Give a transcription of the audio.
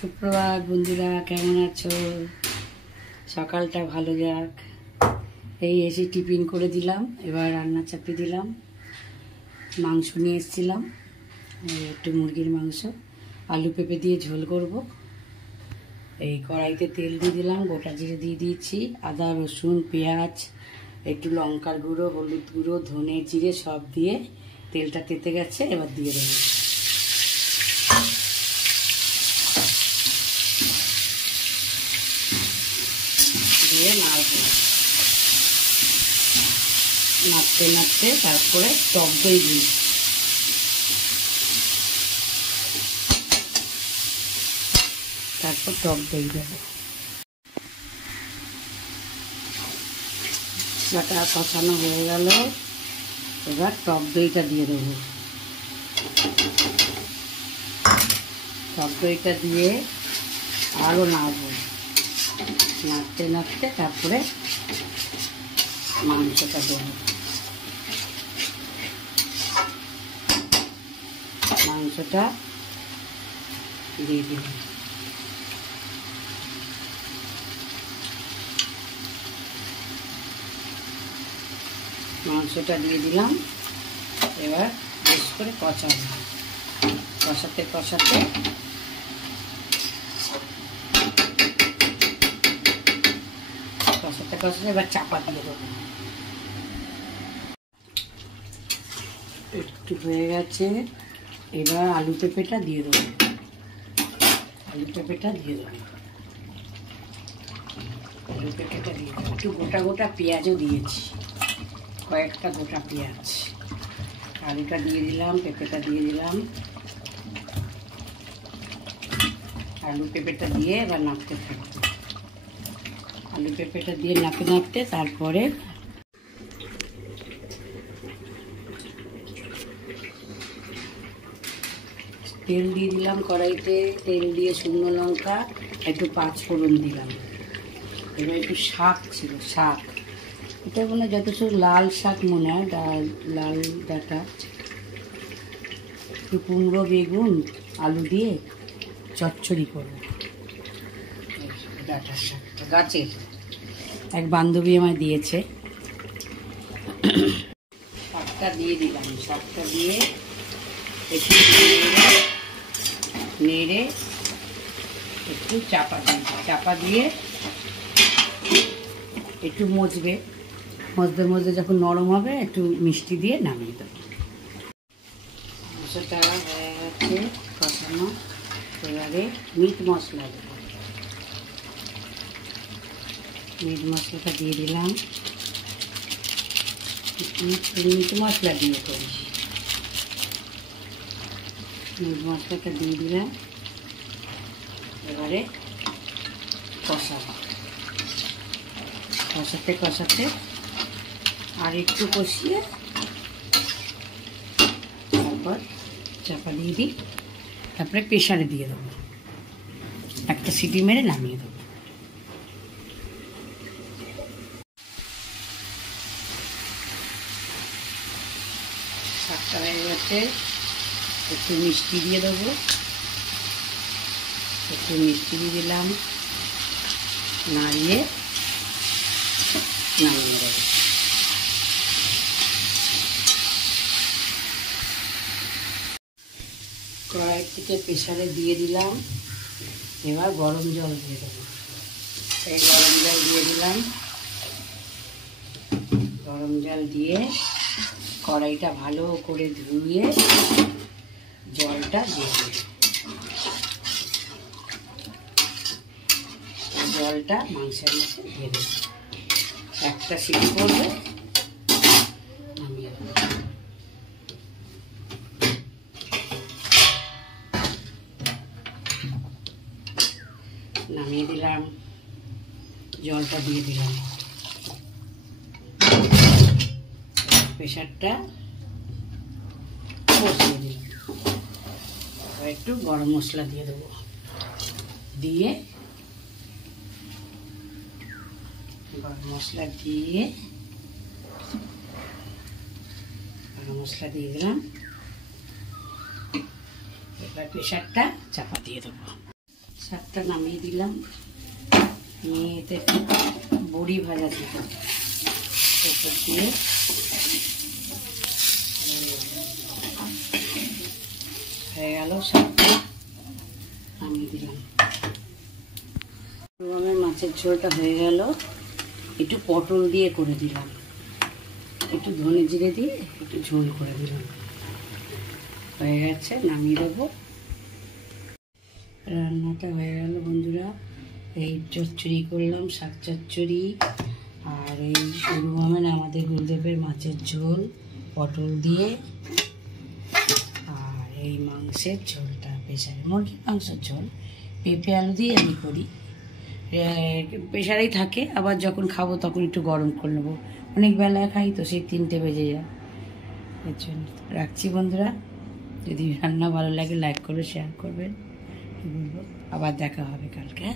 সুপ্রভাত বন্ধুরা, কেমন আছো? সকালটা ভালো যাক। এই এসে টিফিন করে দিলাম, এবার রান্না চাপিয়ে দিলাম। মাংস নিয়ে এসেছিলাম, একটু মুরগির মাংস, আলু পেঁপে দিয়ে ঝোল করব। এই কড়াইতে তেল দিয়ে দিলাম, গোটা জিরে দিয়ে দিয়েছি, আদা রসুন পেঁয়াজ, একটু লঙ্কার গুঁড়ো, হলুদ গুঁড়ো, ধনে জিরে সব দিয়ে তেলটা তেতে গেছে, এবার দিয়ে দেবো। দিয়ে নাড়তে নাড়তে তারপরে টক দই দিই। তারপর টক দই দেবো। মশলাটা কষানো হয়ে গেল, এবার টক দইটা দিয়ে দেবো। টক দইটা দিয়ে আরও নাড়বো, নাড়তে নাড়তে তারপরে মাংসটা দেবো। মাংসটা দিয়ে দিলাম। মাংসটা দিয়ে দিলাম, এবার বেশ করে কষাবো। কষাতে কষাতে এবার চাপা দিয়ে দেবো। একটু হয়ে গেছে, এবার আলু পেঁপেটা দিয়ে দেবো। আলু পেঁপেটা দিয়ে দেবো। একটু গোটা গোটা পেঁয়াজও দিয়েছি, কয়েকটা গোটা পেঁয়াজ। আলুটা দিয়ে দিলাম, পেঁপেটা দিয়ে দিলাম। আলু পেঁপেটা দিয়ে এবার নাড়তে থাকবো। আলু পেঁপেটা দিয়ে নাড়তে নাড়তে তারপরে তেল দিয়ে দিলাম কড়াইতে। তেল দিয়ে শুকনো লঙ্কা, একটু পাঁচ ফোড়ন দিলাম। এবার একটু শাক ছিল, শাক, এটা মনে হয় যত লাল শাক মনে হয়, লাল ডাঁটা, একটু কুমড়ো বেগুন আলু দিয়ে চচ্চড়ি করবো। ডাঁটার শাক গাছের এক বান্ধবী আমায় দিয়েছে। শাকটা দিয়ে দিলাম। শাকটা দিয়ে একটু নেড়ে একটু চাপা দিয়ে একটু মজতে যখন নরম হবে একটু মিষ্টি দিয়ে নামিয়ে দেবো। মাংসটা হয়ে গেছে কষানো, এবারে মিট মশলা দেবো। মিট মশলাটা দিয়ে দিলাম। মিট মশলা দিয়ে করি। মিট মশলাটা দিয়ে দিলাম, এবারে কষাতে আর একটু কষিয়ে তারপর চাপা দিয়ে দিই। তারপরে প্রেশারে দিয়ে দেবো, একটা সিটি মেরে নামিয়ে দেবো। শাকটা হয়ে গেছে, একটু মিষ্টি দিয়ে দেবো। একটু মিষ্টি দিয়ে দিলাম, নামিয়ে দেবো। কড়াই থেকে প্রেশারে দিয়ে দিলাম, এবার গরম জল দিয়ে দেবো। এই গরম জল দিয়ে দিলাম। গরম জল দিয়ে কড়াইটা ভালো করে ধুয়ে জলটা দিয়ে দেবো। জলটা মাংসের মধ্যে দিয়ে দেবো। একটা সিটি করবে, নামিয়ে দেবো। নামিয়ে দিলাম, জলটা দিয়ে দিলাম। প্রেশারটা বসিয়ে দিলাম। একটু গরম মশলা দিয়ে দেবো। দিয়ে গরম মশলা দিয়ে দিলাম। এবার প্রেশারটা চাপা দিয়ে দেবো। ভাতটা নামিয়ে দিলাম, নিয়ে এতে বড়ি ভাজা দিলাম ওপর দিয়ে। হয়ে গেল শাকটা, নামিয়ে দিলাম। আমার মাছের ঝোলটা হয়ে গেল। একটু পটল দিয়ে করে দিলাম, একটু ধনে জিরে দিয়ে একটু ঝোল করে দিলাম। হয়ে গেছে, নামিয়ে দেবো। রান্নাটা হয়ে গেল বন্ধুরা। এই চচ্চড়ি করলাম, শাক চচ্চড়ি, আর এই সরু মামেন আমাদের গুরুদেবের মাছের ঝোল পটল দিয়ে, আর এই মাংসের ঝোলটা প্রেশারে, মুরগির মাংসের ঝোল পেঁপে আলু দিয়ে আমি করি। প্রেশারেই থাকে, আবার যখন খাবো তখন একটু গরম করে নেবো। অনেক বেলায় খাই তো, সেই 3টে বেজে যায়। এর জন্য রাখছি বন্ধুরা। যদি রান্না ভালো লাগে লাইক করে শেয়ার করবেন। আবার দেখা হবে কালকে।